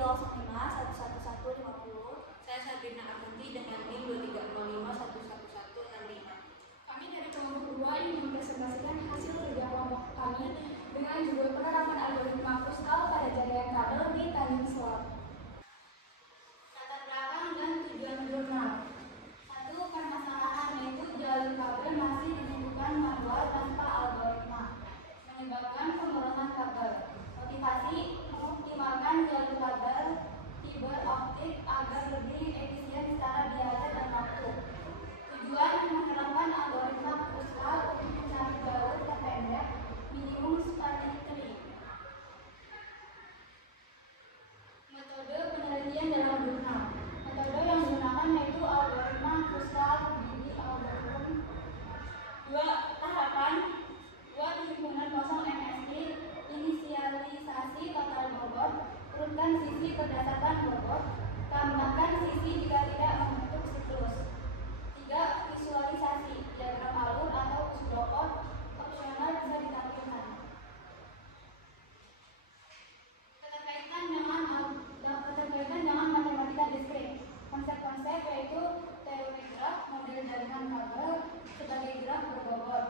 305 Saya Sabrina Akunti dengan NIM 2305 Kami dari kelompok 2 ingin mempresentasikan hasil kerja kelompok kami dengan judul penerapan algoritma Krustal pada jaringan kabel di Tanjung Selor. Latar belakang dan tujuan jurnal. 1. Permasalahan yaitu jalur kabel masih dibutuhkan manual tanpa algoritma, menyebabkan pemborosan kabel. Motivasi mengoptimalkan jalur kabel fiber optik agar lebih efisien secara biaya dan waktu. Tujuan menerapkan algoritma Krustal untuk mencari jalur terpendek minimum spanning tree. Metode penelitian dalam jurnal. Metode yang digunakan yaitu algoritma Krustal Bibi algorithm. 2. Tahapan. Buat himpunan kosong MSI. Inisialisasi total bobot. Urutkan sisi berdasarkan bobot. Tambahkan sisi jika tidak membentuk siklus. 3. Visualisasi. Diagram alur atau usdopot opsional bisa ditampilkan. Keterkaitan dengan matematika diskrit. Konsep-konsep yaitu teori graf, model jaringan kabel sebagai graf berbobot,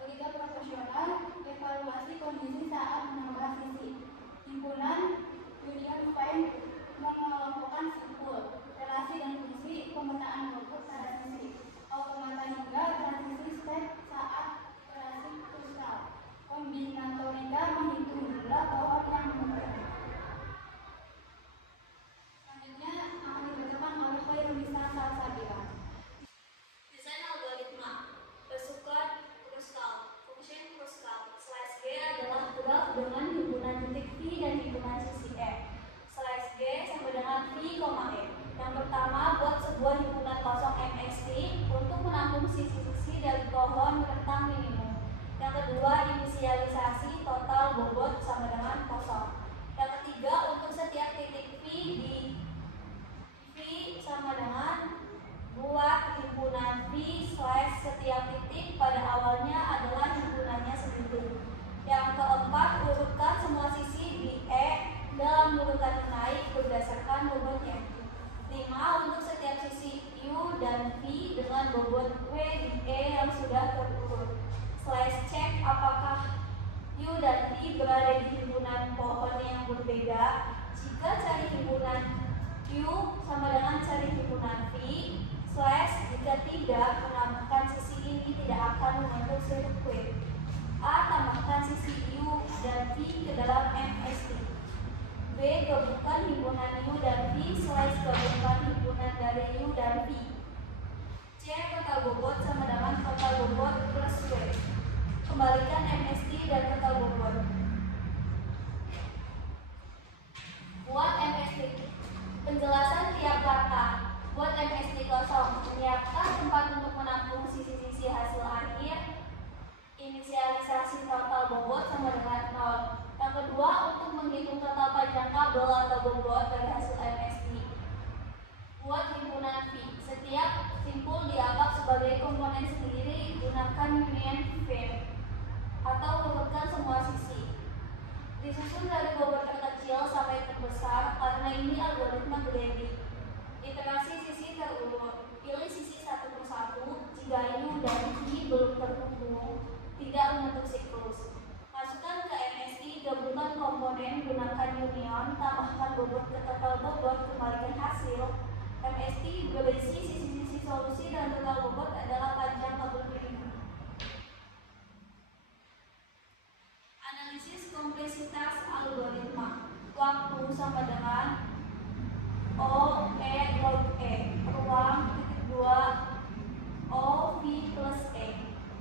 logika proporsional, evaluasi kondisi saat menambah sisi, himpunan union find mengelompokkan simpul, relasi dan fungsi, pemetaan bobot pada sisi, automata hingga transisi step saat relasi krustal, kombinatorika menghitung jumlah pohon yang menentukan. Selanjutnya akan dibacakan oleh Khairunisa Salsabila. Desain algoritma Pasukan Krustal. Function Krustal /G adalah graf dengan himpunan titik V dan himpunan sisi E. /G sama dengan V, E. Yang pertama, buat sebuah himpunan kosong MXT untuk menampung sisi-sisi dari pohon rentang minimum. Yang kedua, inisialisasi total bobot sama dengan kosong. Yang ketiga, untuk setiap titik V di V sama dengan buat himpunan V/setiap titik pada awalnya adalah himpunannya sendiri. Yang keempat, urutkan semua sisi di E dalam urutan naik berdasarkan bobotnya. 5. Untuk setiap sisi U dan V dengan bobot W di E yang sudah terurut. /Check apakah U dan V berada di himpunan pohon yang berbeda. Jika cari himpunan U sama dengan cari himpunan V, jika tidak, menambahkan sisi ini tidak akan membentuk sirkuit. A. Tambahkan sisi U dan V ke dalam MST. B. Gabungkan himpunan U dan V /gabungkan himpunan dari U dan V. C. Total bobot sama dengan total bobot plus W. Kembalikan MST dan total bobot. Buat MST. Penjelasan tiap langkah. Buat MST kosong. Menyiapkan tempat untuk menampung sisi-sisi hasil akhir. Inisialisasi total bobot sama dengan 0. Yang kedua, untuk menghitung total panjang kabel atau bobot dari hasil MST. Buat himpunan V. Setiap simpul dianggap sebagai komponen sendiri. Gunakan union find atau urutkan semua sisi. Disusun dari bobot terkecil sampai terbesar karena ini algoritma grading. Iterasi sisi terurut. Pilih sisi satu persatu. Jika U dan V belum terhubung, tidak membentuk siklus. Masukkan ke MST, gabungkan komponen, gunakan union, tambahkan bobot ke total bobot, kembalikan hasil. MST berisi sisi-sisi solusi dan total bobot adalah panjang kabel minimum. Analisis kompleksitas algoritma. Waktu sama dengan O E log E. Ruang titik 2 O V plus E.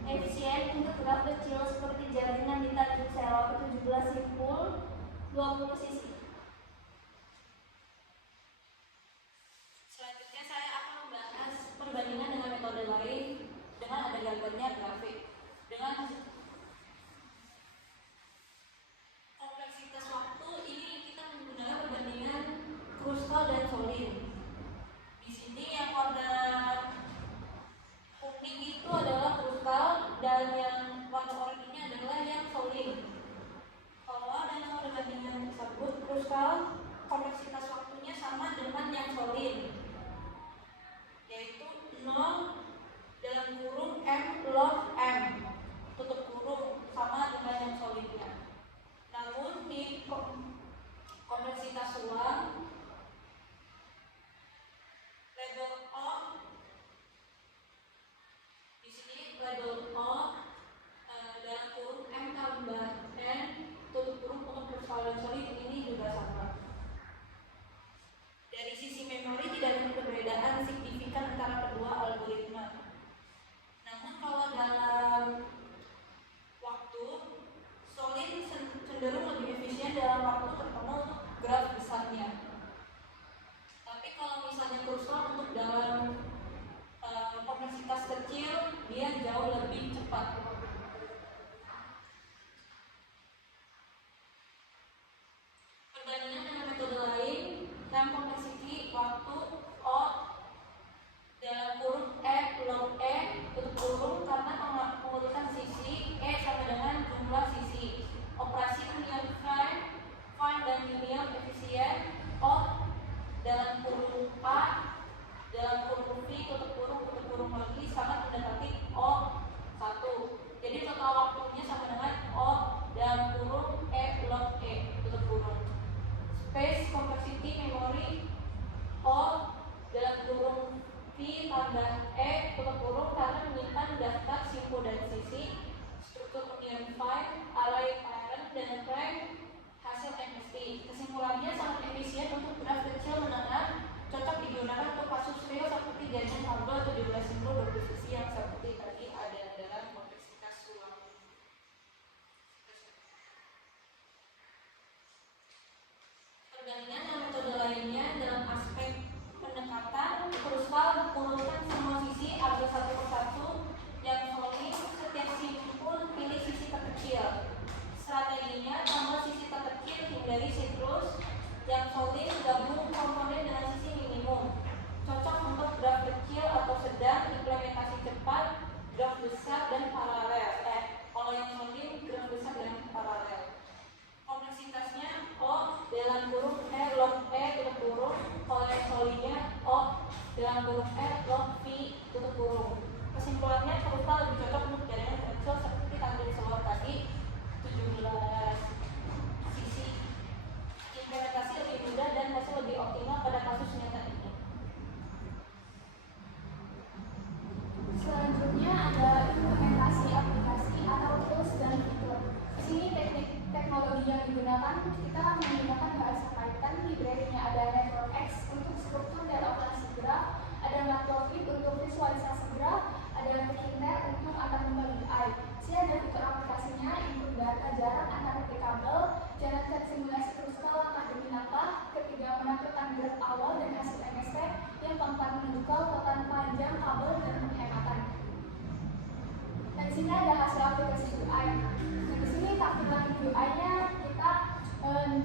Efisien untuk graf kecil seperti jaringan di Tanjung Selor 17 simpul 20 sisi. Selanjutnya saya akan membahas perbandingan dengan metode lain dengan ada gambarnya grafik. Dengan kompleksitas waktu ini kita menggunakan perbandingan krustal dan solid. Di sini yang warna kuning itu adalah krustal dan yang warna oranye ini adalah yang solid. Kalau ada yang perbandingan tersebut, krustal kompleksitas waktu dengan yang solid, yaitu 0 dalam kurung M log M tutup kurung sama dengan yang solidnya. Namun di kompleksitas ruang label O di sini label O dalam kurung M tambah N tutup kurung untuk kristal dan solid ini juga sama. Dari sisi memori tidak ada perbedaan signifikan antara kedua algoritma. Namun kalau dalam waktu, solid cenderung lebih efisien dalam waktu tertentu untuk graf besarnya. Tapi kalau misalnya kristal untuk dalam kompleksitas kecil, dia jauh lebih cepat. Perbandingan dengan metode lain, time complexity waktu O dalam kurung E log E tutup kurung karena pengurusan sisi E sama dengan jumlah sisi. Operasi union fine dan union efisien O dalam kurung A dalam kurung V tutup kurung lagi sangat mendekati O1. Jadi total waktunya sama dengan O dalam kurung E log E tutup kurung. Space complexity memory O dalam kurung V tambah E tutup kurung karena menyimpan daftar simpo dan sisi, struktur union file, array parent, dan rank hasil MST. Kesimpulannya sangat efisien untuk graf kecil menengah, cocok digunakan untuk kasus real seperti jaringan kabel 17 simpul 20 sisi yang seperti tadi ada dalam kompleksitas ruang. Perbandingan dengan metode lainnya dalam aspek pendekatan, kristal mengumpulkan semua sisi ambil satu persatu, yang solid setiap simpul pilih sisi terkecil. Strateginya tambah sisi terkecil hindari siklus, yang solid gabung komponen dengan sisi minimum. Cocok untuk graf kecil atau sedang, implementasi cepat, graf besar dan paralel. Kalau yang solid graf besar dan paralel. Kompleksitasnya O dalam kurung E log E tutup kurung, kalau yang solidnya O dalam kurung E log V tutup kurung. Kesimpulannya kristal lebih cocok untuk jaringan kecil seperti tanggal selor tadi 17 sisi. Implementasi lebih mudah dan hasil lebih optimal pada kasus nyata ini. Selanjutnya ada implementasi aplikasi atau tools dan fitur. Di sini teknologi yang digunakan, kita menggunakan bahasa Python, library-nya ada NetworkX untuk struktur dan operasi graf, ada Matplotlib untuk visualisasi graf, ada Tkinter untuk antar membagi UI. Di sini ada fitur aplikasinya, input data jarak antar kabel, jalankan simulasi kristal langkah demi langkah, ketiga menampilkan graf awal dan hasil MST, yang keempat menunjukkan total panjang kabel dan penghematan. Nah, di sini ada hasil aplikasi UI. Nah, di sini tampilan UI-nya kita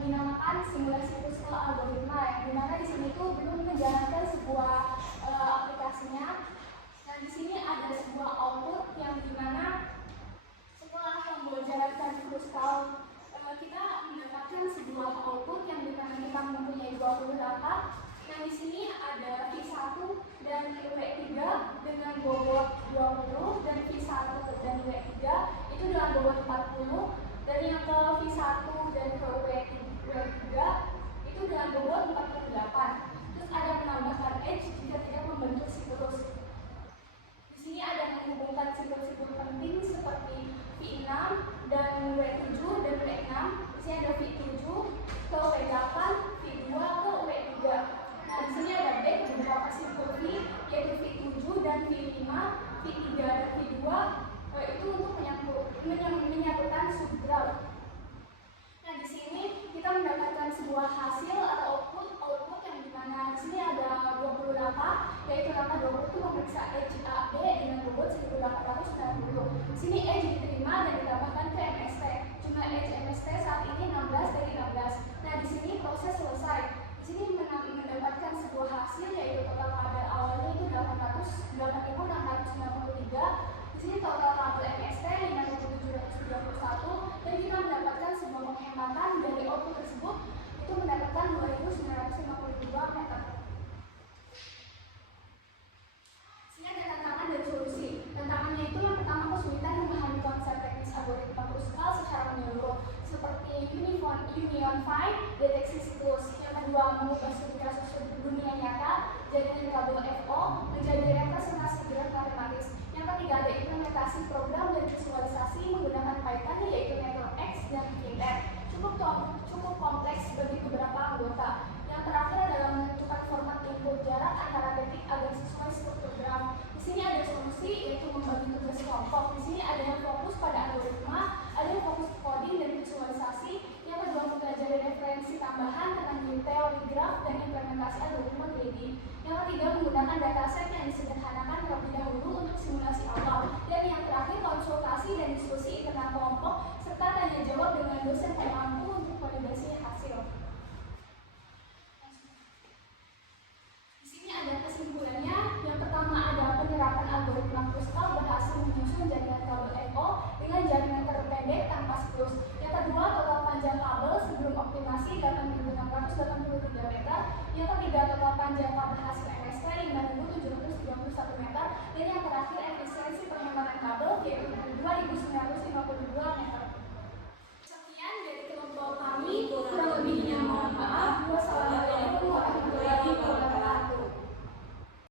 dinamakan simulasi kristal algoritma, yang dimana di sini tuh belum menjalankan sebuah aplikasinya. Nah, di sini ada sebuah output yang dimana setelah menjalankan kristal kita mendapatkan sebuah output yang dimana kita mempunyai 20 data. Nah, di sini ada V1 dan W3 dengan bobot 20 dan V1 dan W3 itu dengan bobot 40, dan yang ke V1 dan ke W3 itu dengan bobot 48. Terus ada menambahkan edge jika tidak membentuk siklus. Di sini ada menghubungkan siklus-siklus penting seperti V6 dan W7 dan W6. Di sini ada V7 ke W8, V2 ke W3. Nah, di sini ada back beberapa siklus V, yaitu V7 dan V5, V3 dan V2 itu untuk menyatukan subgraf. Nah, di sini kita mendapatkan sebuah hasil atau output yang dimana di sini ada 20 data, yaitu data 20 itu memeriksa edge AB dengan bobot 1890. Di sini edge diterima dan ditambahkan ke MST. Jumlah edge MST saat ini 16 dari 16. Nah, di sini proses selesai. Di sini mendapatkan sebuah hasil, yaitu total kabel awalnya itu 8.693. Di sini total kabel MST 5.731, dan kita mendapatkan sebuah penghematan dari output tersebut itu mendapatkan 2.952 meter. tujuan find, deteksi siklus. Yang kedua, mengubah studi kasus dunia nyata, jaringan kabel FO, menjadi representasi graf matematis. Yang ketiga, ada implementasi program dan visualisasi menggunakan Python, yaitu Network X dan Fintech. Cukup kompleks bagi beberapa anggota. Yang terakhir adalah menentukan format input jarak antara detik agar sesuai struktur graf. Di sini ada solusi, yaitu membagi tugas kelompok. Di sini ada yang fokus pada algoritma, ada yang fokus coding dan visualisasi. Yang kedua, mempelajari referensi tambahan tentang teori graf dan implementasi algoritma grading. Yang ketiga,